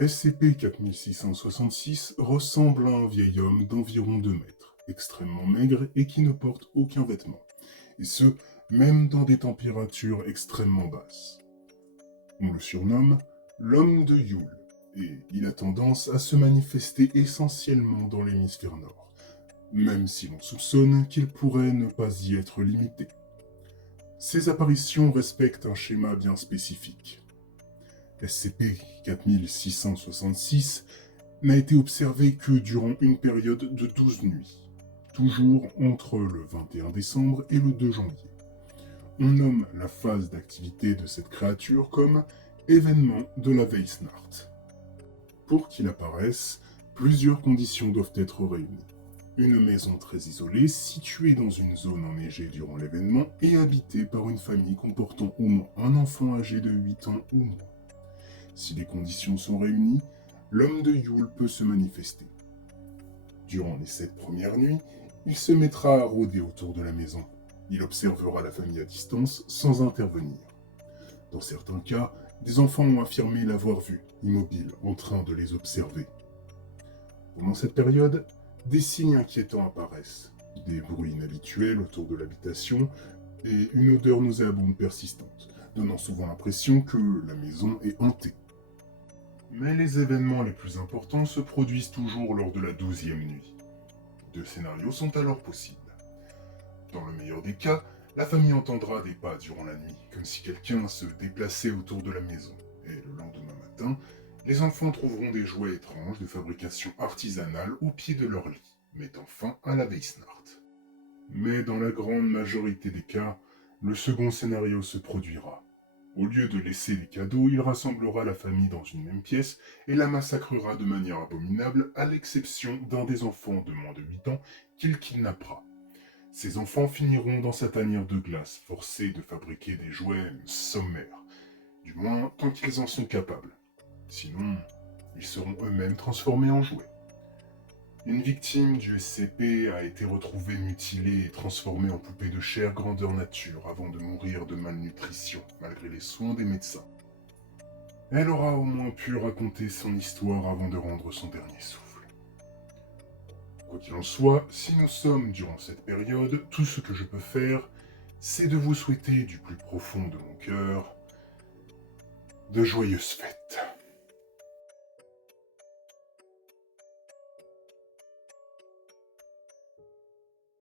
SCP-4666 ressemble à un vieil homme d'environ 2 mètres, extrêmement maigre et qui ne porte aucun vêtement, et ce, même dans des températures extrêmement basses. On le surnomme l'homme de Yule, et il a tendance à se manifester essentiellement dans l'hémisphère nord, même si l'on soupçonne qu'il pourrait ne pas y être limité. Ces apparitions respectent un schéma bien spécifique. SCP-4666 n'a été observé que durant une période de 12 nuits, toujours entre le 21 décembre et le 2 janvier. On nomme la phase d'activité de cette créature comme événement de la Weissnacht. Pour qu'il apparaisse, plusieurs conditions doivent être réunies. Une maison très isolée, située dans une zone enneigée durant l'événement et habitée par une famille comportant au moins un enfant âgé de 8 ans ou moins. Si les conditions sont réunies, l'homme de Yule peut se manifester. Durant les 7 premières nuits, il se mettra à rôder autour de la maison. Il observera la famille à distance sans intervenir. Dans certains cas, des enfants ont affirmé l'avoir vu, immobile, en train de les observer. Pendant cette période, des signes inquiétants apparaissent. Des bruits inhabituels autour de l'habitation et une odeur nauséabonde persistante, donnant souvent l'impression que la maison est hantée. Mais les événements les plus importants se produisent toujours lors de la 12e nuit. 2 scénarios sont alors possibles. Dans le meilleur des cas, la famille entendra des pas durant la nuit, comme si quelqu'un se déplaçait autour de la maison. Et le lendemain matin, les enfants trouveront des jouets étranges de fabrication artisanale au pied de leur lit, mettant fin à la Weissnacht. Mais dans la grande majorité des cas, le second scénario se produira. Au lieu de laisser des cadeaux, il rassemblera la famille dans une même pièce et la massacrera de manière abominable, à l'exception d'un des enfants de moins de 8 ans qu'il kidnappera. Ces enfants finiront dans sa tanière de glace, forcés de fabriquer des jouets sommaires, du moins tant qu'ils en sont capables. Sinon, ils seront eux-mêmes transformés en jouets. Une victime du SCP a été retrouvée mutilée et transformée en poupée de chair grandeur nature avant de mourir de malnutrition, malgré les soins des médecins. Elle aura au moins pu raconter son histoire avant de rendre son dernier souffle. Quoi qu'il en soit, si nous sommes durant cette période, tout ce que je peux faire, c'est de vous souhaiter du plus profond de mon cœur de joyeuses fêtes.